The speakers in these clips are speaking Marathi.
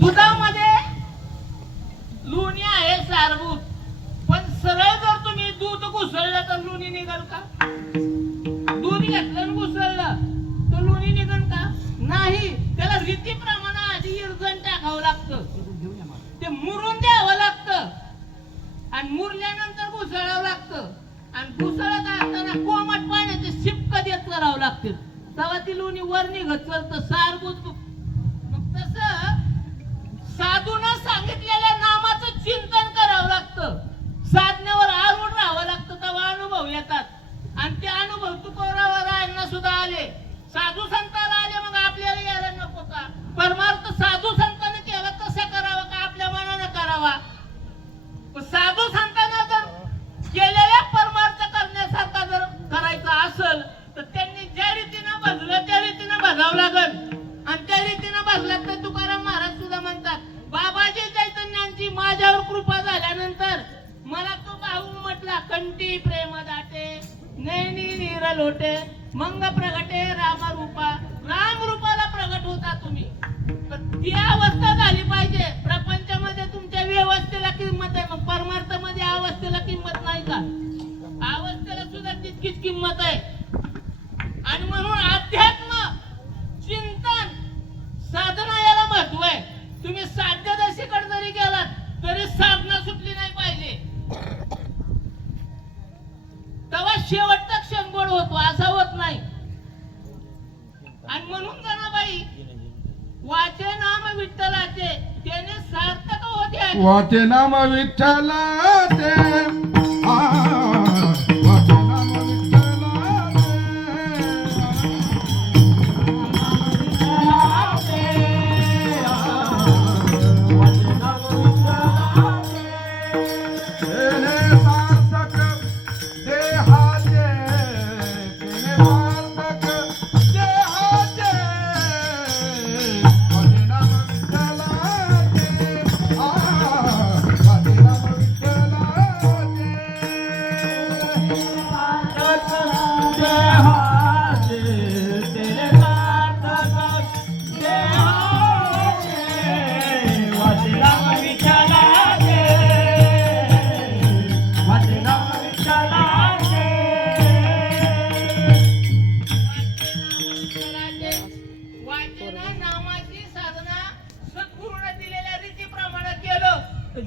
दुधामध्ये लोणी आहे सारभूत, पण सरळ जर तुम्ही दूध घुसळलं तर लोणी निघल का? दूध घेतलं आणि घुसळलं तर लोणी निघल का? नाही. त्याला रीतीप्रमाणे आधी इरजण टाकावं लागतं, ते मुरून द्यावं लागतं आणि मुरल्यानंतर घुसळावं लागतं आणि घुसळत असताना कोमट पाण्याचे शिपक देत करावं लागते, तेव्हा ती लोणी वर निघत चालतं सारभूत. मग तसं साधूनं सांगितलेल्या नामाचं चिंतन करावं लागतं, साधनेवर आरूढ राहावं लागतं, तेव्हा अनुभव येतात आणि ते अनुभव तुकोरावांना सुद्धा आले, साधू संतांना आले. मग आपल्याला यायला नको का? परमार्थ साधू संतांनी केला तसा करावा का आपल्या मनाने करावा? साधू संतांना जर केलेल्या परमार्थ करण्यासारखा जर करायचा असेल तर त्यांनी ज्या रीतीनं भजलं त्या रीतीनं भजावं लागल आणि त्या रीतीनं भजलं तर तुकाराम महाराज सुद्धा म्हणतात, बाबाजी चैतन्यांची माझ्यावर कृपा झाल्यानंतर मला तो भाऊ म्हटला, कंठी प्रेम दाटे नैनी नीर लोटे मंग प्रगटे राम रूपा. राम रूपाला प्रगट होता तुम्ही, ती अवस्था झाली पाहिजे. प्रपंचामध्ये तुमच्या व्यवस्थेला किंमत आहे, मग परमार्थामध्ये अवस्थेला किंमत नाही का? अवस्थेला सुद्धा तितकीच किंमत आहे. आणि म्हणून अध्यात्म चिंतन साधना याला महत्व आहे. तुम्ही साध्यदर्शीकडे जरी गेलात तरी साधना सुटली नाही पाहिजे, तेव्हा शेवटचा क्षण गोड होतो, असा होत नाही. आणि म्हणून जनाबाई वाचे नाम विठ्ठलाचे त्याने सार्थक होते, वाचे नाम विठ्ठलाचे वाचे नाम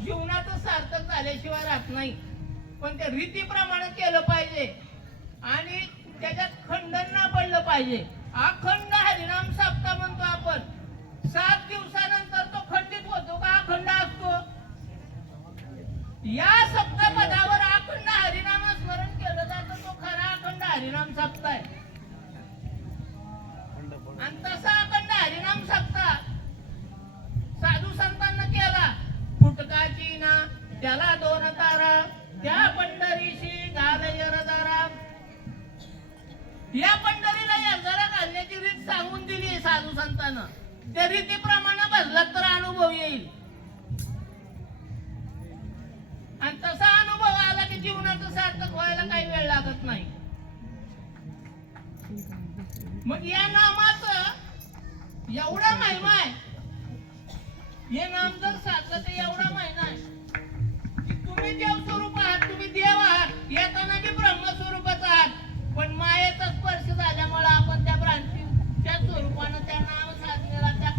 जीवनाचं सार्थक झाल्याशिवाय राहत नाही. पण त्या रीतीप्रमाणे केलं पाहिजे आणि त्याच्यात खंडन ना पडलं पाहिजे. अखंड हरिनाम सप्ताह म्हणतो आपण, 7 दिवसानंतर तो खंडित होतो का अखंड असतो? या सप्तापदावर अखंड हरिनाम स्मरण केलं जातं, तो खरा अखंड हरिनाम सप्ताह आहे. आणि तसा अखंड हरिनाम सप्ताह साधू संतांना केला. फुटकाची ना त्याला 2 तारा, त्या पंढरीशी घाल यरदारा. या पंढरीला यरदारा घालण्याची रीत सांगून दिली साधू संतांना, त्या रीतीप्रमाणे भजला तर अनुभव येईल. आणि तसा अनुभव आला की जीवनाचं सार्थक व्हायला काही वेळ लागत नाही. मग या नामात